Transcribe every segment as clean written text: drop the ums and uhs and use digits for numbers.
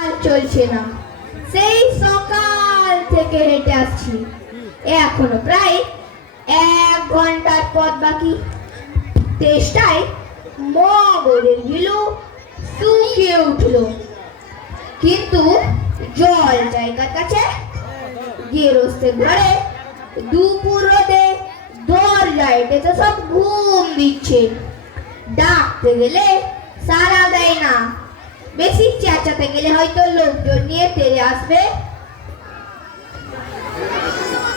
আর চলছে না। সেই সকাল থেকে হেঁটে আসছি, এখনো প্রায় 1 ঘন্টার পথ বাকি। তেষ্টায় মগরের গিলু শুকিয়ে উঠল, কিন্তু জল জায়গার কাছে গেরস্তের ঘরে দুপুর রোদে দরজায় তো সব ঘুম দিচ্ছে। ডাকতে গেলে সাড়া দেয় না, বেশি চেঁচাতে গেলে হয়তো লোকজন নিয়ে তেড়ে আসবে।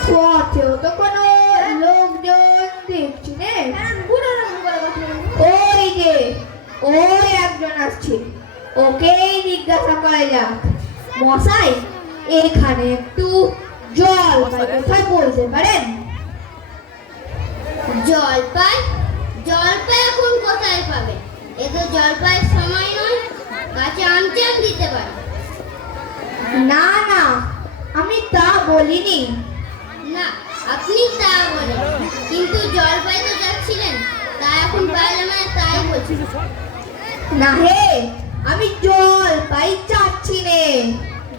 পথেও তো কোনো লোকজন দেখছি না। ওই যে ওই একজন আসছে, ওকেই জিজ্ঞাসা করা যাক। মশাই, এখানে একটু জলপাই কোথায় বলতে পারেন? জলপাই? জলপাই এখন কোথায় পাবে? এ তো জলপাইয়ের সময় নয়, গাছে আমচান দিতে পারে। না না, আমি তা বলিনি। না, আপনি তা বলেন, কিন্তু জলপাই তো যাচ্ছিলেন, তা এখন পাইলে মানে তাই বলছি। না হে, আমি জলপাই চাচ্ছি নে।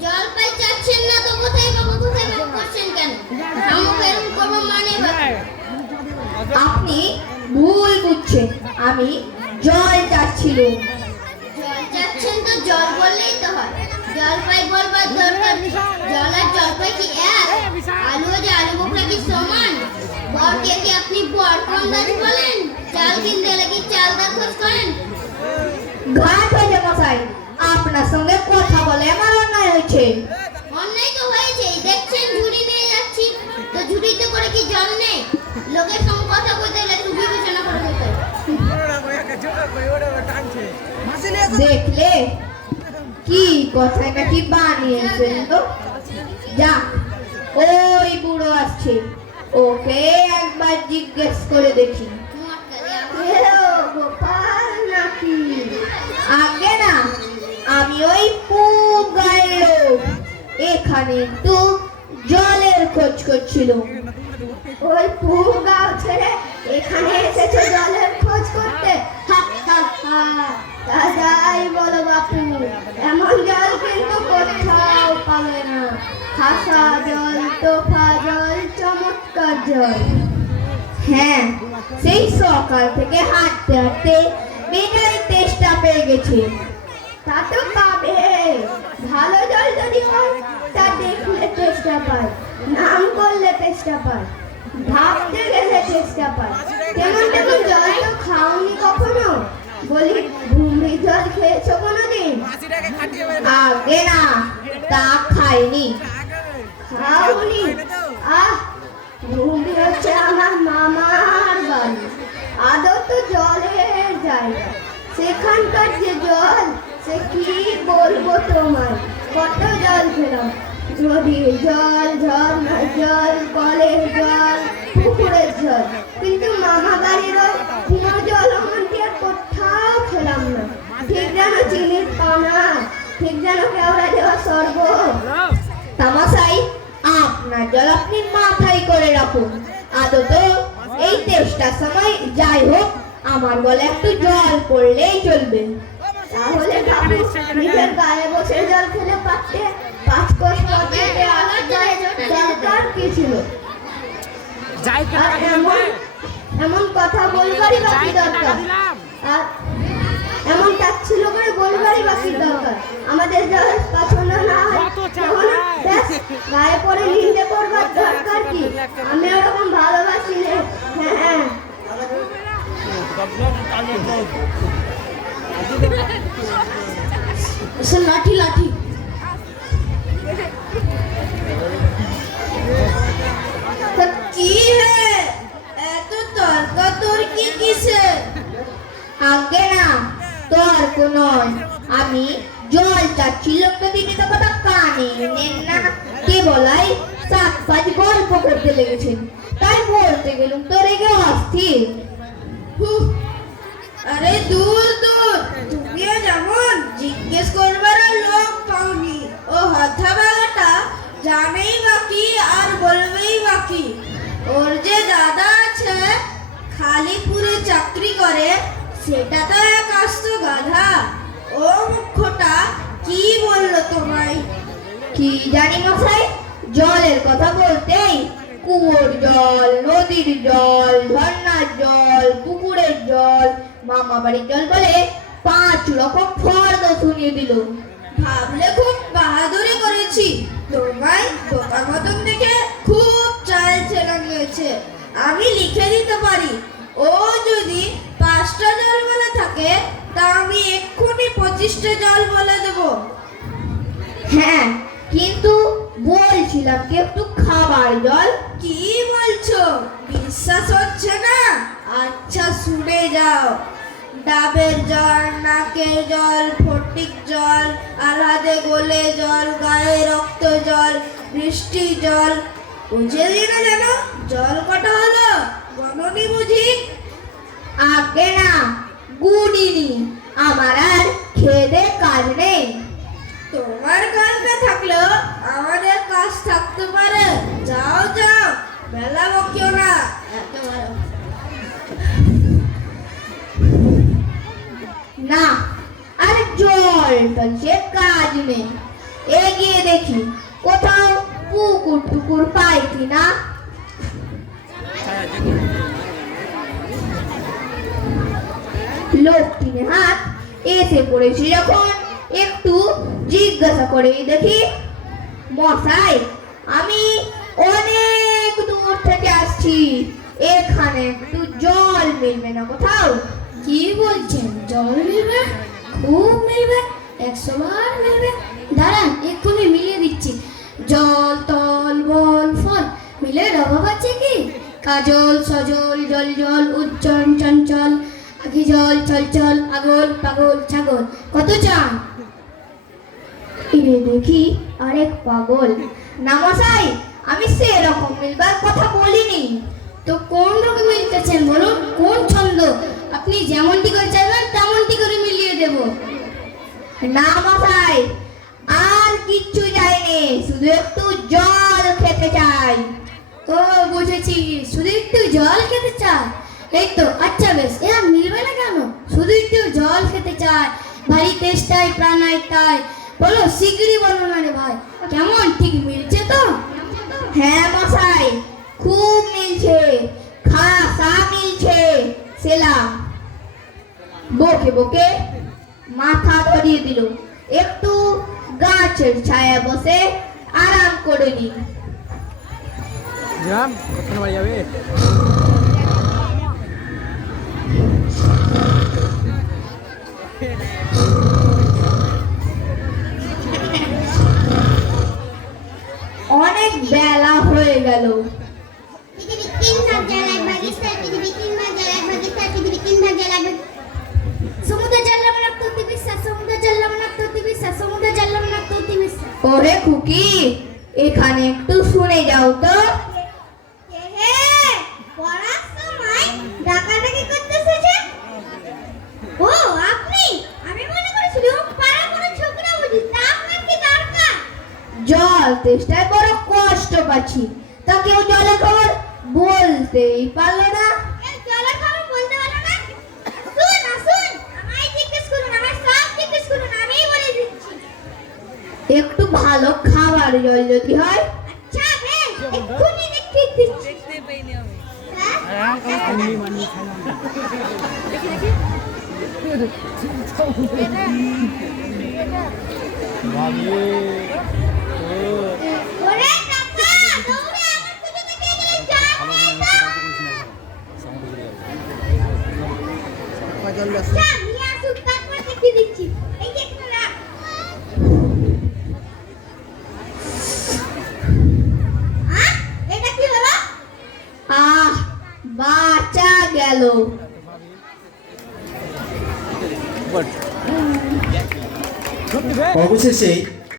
জলপাই চাচ্ছেন না তো কোথায় পাবো কোথায় পাবো করছেন কেন? আমাকে এরকম করবো মানে আপনি ভুল বুঝছেন, আমি জল চাচ্ছিলাম। জল চাচ্ছেন তো জল বললেই তো হয়, জলপাই বলবার দরকার। জল আর জলপাই কি এক? আলু যে আলু বোকরা কি সমান? বরকে কি আপনি বর কম দাজ বলেন? চাল কিনতে গেলে কি চাল দাজ খোঁজ করেন? ঘাট হয়েছে মশাই, আপনার সঙ্গে কথা বলে আমার অন্যায় হয়েছে। অন্যায় তো হয়েছে, দেখছেন ঝুড়ি নিয়ে যাচ্ছি, তো ঝুড়িতে করে কি জল নেই? লোকের সঙ্গে কথা বলতে গেলে একটু বিবেচনা করে বলতে হয়। দেখলে কি কথায় নাকি বানিয়েছেন তো। যা, ওই বুড়ো আসছে, ওকে একবার জিজ্ঞেস করে দেখি। গোপাল নাকি? আগে না, আমি ওই পূব গায়ের লোক, এখানে একটু জলের খোঁজ করছিল। ওই পূব গাঁও ছেড়ে এখানে এসেছো জলের খোঁজ করতে? হা হা হা, তা যাই বলো বাপু, এমন জল কিন্তু কোথাও পাবে না। খাসা জল, টোফা জল, চমৎকার জল। হ্যাঁ, সেই সকাল থেকে হাঁটতে হাঁটতে বেজায় তেষ্টা পেয়ে গেছে। তা তো পাবে, ভালো জল যদি হয় তা দেখলে তেষ্টা পায়, নাম করলে তেষ্টা পায়, ভাবতে গেলে চেষ্টা পায়। তেমন তেমন জল তো খাওনি কখনো? বলি, ঘুমড়ি জল খেয়েছো কোনোদিন? আগে না, তা খাইনি। খাওনি? আহ, ঘুমড়ি হচ্ছে আমার মামার বাড়ি, আদৌ তো জলের জায়গা। সেখানকার যে জল, সে কি বলবো তোমায়, কত জল খেলাম। নদীর জল, ঝর্ণার জল, কলের জল, পুকুরের জল, কিন্তু মামা বাড়ির কোনো জল আমাকে আর কোথাও খেলাম না। ঠিক যেন চিনির পানা, ঠিক যেন কেওড়া দেওয়া স্বর্গ। তামাশাই, আপনার জল আপনি মাথায় করে রাখুন। আদত এই তেষ্টার সময় যাই হোক, আমার বলে একটু জল পড়লেই চলবে। তাহলে বাবু নিজের গায়ে বসে জল খেলে পারতে, 5 কোষ পথে দরকার কি ছিল? এমন কথা বলবারই বাকি দরকার, আর এমন চাচ্ছিল করে বলবারই বাকি দরকার। আমাদের জল পছন্দ না হয় গায়ে পরে নিন্দে করবার দরকার কি? আমি ওরকম ভালোবাসি না। হ্যাঁ হ্যাঁ, লাঠি লাঠি। কি হে, এত তর্কাতর্কি কিসে? আগে না, তর্ক নয়, আমি জল চাচ্ছি। লোকটা দিনে তো কথা কানে নেন না, কে বলাই 7-5 গল্প করতে লেগেছেন, তাই বলতে গেলুম তো রেগে অস্থির। আরে দূর দূর, তুমিও যেমন জিজ্ঞেস করবার লোক পাওনি। ও হঠাবাগাটা জানেই বাকি আর বলবেই বাকি। ওর যে দাদা আছে, খালিপুরে চাকরি করে, সেটা তো এক আস্ত গাধা। ও মুখ্যটা কি বললো তোমায়? কি জানি মশাই, জলের কথা বলতেই কুয়োর জল, নদীর জল, ঝর্ণার জল, পুকুরের জল, মামা বাড়ির জল বলে 5 রকম ফর্দ শুনিয়ে দিল। ভাবলে খুব বাহাদুরি করেছি, তোমায় বোকার মতন দেখে খুব চাল ছেলে নিয়েছে। আমি লিখে দিতে পারি, ও যদি 5টা জল বলে থাকে তা আমি এক্ষুনি 25টা জল বলে দেব। হ্যাঁ, কিন্তু বলছিলাম কি একটু খাবার জল। কি বলছো, বিশ্বাস হচ্ছে না? আচ্ছা শুনে যাও। ডাবের জল, নাকের জল, ফটিক জল, আলাদে গোলে জল, গায়ে রক্ত জল, বৃষ্টি জল। বুঝে দিই না যেন জল কটা হলো, গণনি বুঝি? আগে না, গুনিনি। আমার আর খেদে কাজ নেই। তোমার কাজ না থাকলেও আমাদের কাজ থাকতে পারে। যাও যাও, বেলা বকিও না একেবারে। না, আর জলটা সে কাজ নেই। এগিয়ে দেখি কোথাও পুকুর টুকুর পাই কিনা। লোকটির হাত এসে পড়েছে যখন একটু জিজ্ঞাসা করে দেখি। মশাই, আমি অনেক দূর থেকে আসছি, এখানে একটু জল মিলবে না কোথাও? কি বলছেন, জল মিলবে? খুব মিলবে, 100 বার মিলবে। দাঁড়ান, এক্ষুনি মিলিয়ে দিচ্ছি। জল, তল, বল, ফল মিলে অভাব আছে কি? কাজল, সজল, জল জল, উজ্জ্বল, চঞ্চল, আখি জল, চলচল, আগল, পাগল, ছাগল। কত চান? এরে দেখি আরেক পাগল। না মশাই, আমি সেরকম মিলবার কথা বলিনি। তো কোন রকম মিলতেছেন বলুন, কোন ছন্দ? আপনি যেমনটি করে চাইবেন তেমনটি করে মিলিয়ে দেব। না মশাই, আর কিচ্ছু চাইনি, শুধু একটু জল খেতে চাই। ও বুঝেছি, শুধু একটু জল খেতে চায়। এই তো, আচ্ছা বেশ, এরা মিলবে না কেন? শুধু একটু জল খেতে চায়, ভারী তেষ্টায় প্রাণায় তাই। বলো, শিগগিরই বলো না রে ভাই, কেমন ঠিক মিলছে তো? হ্যাঁ মশাই, খুব মিলছে, খাসা মিলছে। সেলাম। বকে বকে মাথা ধরিয়ে দিল। একটু গাছের ছায়া বসে আরাম করে নি। জাম কখন বাড়ি যাবে? অনেক বেলা হয়ে গেল। পৃথিবী 3 ভাগ জ্বালায়, বাগিস্তান পৃথিবী 3 ভাগ জ্বালায়, বাগিস্তান পৃথিবী 3 ভাগ জ্বালায়। সমুদ্র জল লবণাক্ত, অতি বিশ্বাস, সমুদ্র জল লবণাক্ত, অতি বিশ্বাস, সমুদ্র জল লবণাক্ত, অতি বিশ্বাস। ওরে খুকি, এখানে একটু শুনে যাও তো। পড়ার সময় ডাকাডাকি করতেছে। ও আপনি? আমি মনে করেছিলাম পাড়া কোনো ছোকরা বুঝি, তা আপনার কি দরকার? জল তেষ্টায় বড় কষ্ট পাচ্ছি, তা কেউ জলের খবর বলতেই পারলো না। এই জলের খবর বলতে পারো না? শুন আসুন, আমায় জিজ্ঞেস করুন, আমায় সব জিজ্ঞেস করুন, আমিই বলে দিচ্ছি। একটু ভালো খাবার জল যদি হয়। আচ্ছা বেশ, এক্ষুনি দেখিয়ে দিচ্ছি। ওরে কাকা, দৌড়ে আমার খুঁজে দেখে গেলে জল নিয়ে আসো। আচ্ছা, নিয়ে আসুক, তারপর দেখিয়ে দিচ্ছি। এই যে এখানে রাখ। এটা কি হলো? আহ, বাঁচা গেল। অবশেষে